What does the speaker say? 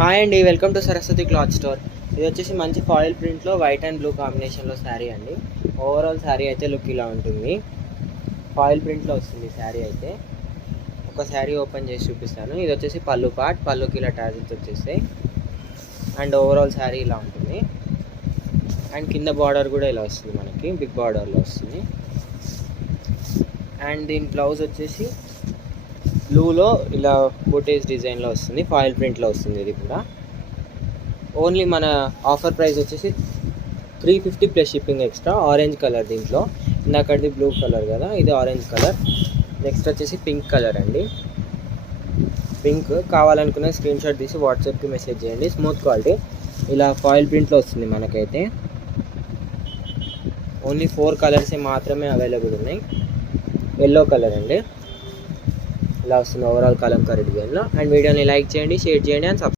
Hi అండి, welcome to Saraswati cloth store. ఇది వచ్చేసి మంచి ఫాయిల్ ప్రింట్లో వైట్ అండ్ బ్లూ కాంబినేషన్లో శారీ అండి. ఓవరాల్ శారీ అయితే లుక్ ఇలా ఉంటుంది. ఫాయిల్ ప్రింట్లో వస్తుంది శారీ అయితే. ఒక శారీ ఓపెన్ చేసి చూపిస్తాను. ఇది వచ్చేసి పళ్ళు పార్ట్, పళ్ళుకి ఇలా టాజిల్స్ వచ్చేస్తాయి. అండ్ ఓవరాల్ శారీ ఇలా ఉంటుంది. అండ్ కింద బార్డర్ కూడా ఇలా వస్తుంది, మనకి బిగ్ బార్డర్లో వస్తుంది. అండ్ దీని బ్లౌజ్ వచ్చేసి బ్లూలో ఇలా బూటేస్ డిజైన్లో వస్తుంది, ఫాయిల్ ప్రింట్లో వస్తుంది. ఇది కూడా ఓన్లీ మన ఆఫర్ ప్రైస్ వచ్చేసి 350 plus shipping extra. Orange colour దీంట్లో, ఇందాకది బ్లూ కలర్ కదా, ఇది ఆరెంజ్ కలర్. నెక్స్ట్ వచ్చేసి పింక్ కలర్ అండి. పింక్ కావాలనుకున్న స్క్రీన్ షాట్ తీసి వాట్సాప్కి మెసేజ్ చేయండి. స్మూత్ క్వాలిటీ, ఇలా ఫాయిల్ ప్రింట్లో వస్తుంది మనకైతే. ఓన్లీ 4 కలర్సే మాత్రమే అవైలబుల్ ఉన్నాయి. ఎల్లో కలర్ అండి, ఇలా వస్తుంది ఓవరాల్ కలంకారీ డిజైన్లో. అండ్ వీడియోని లైక్ చేయండి, షేర్ చేయండి అండ్ సబ్స్క్రైబ్.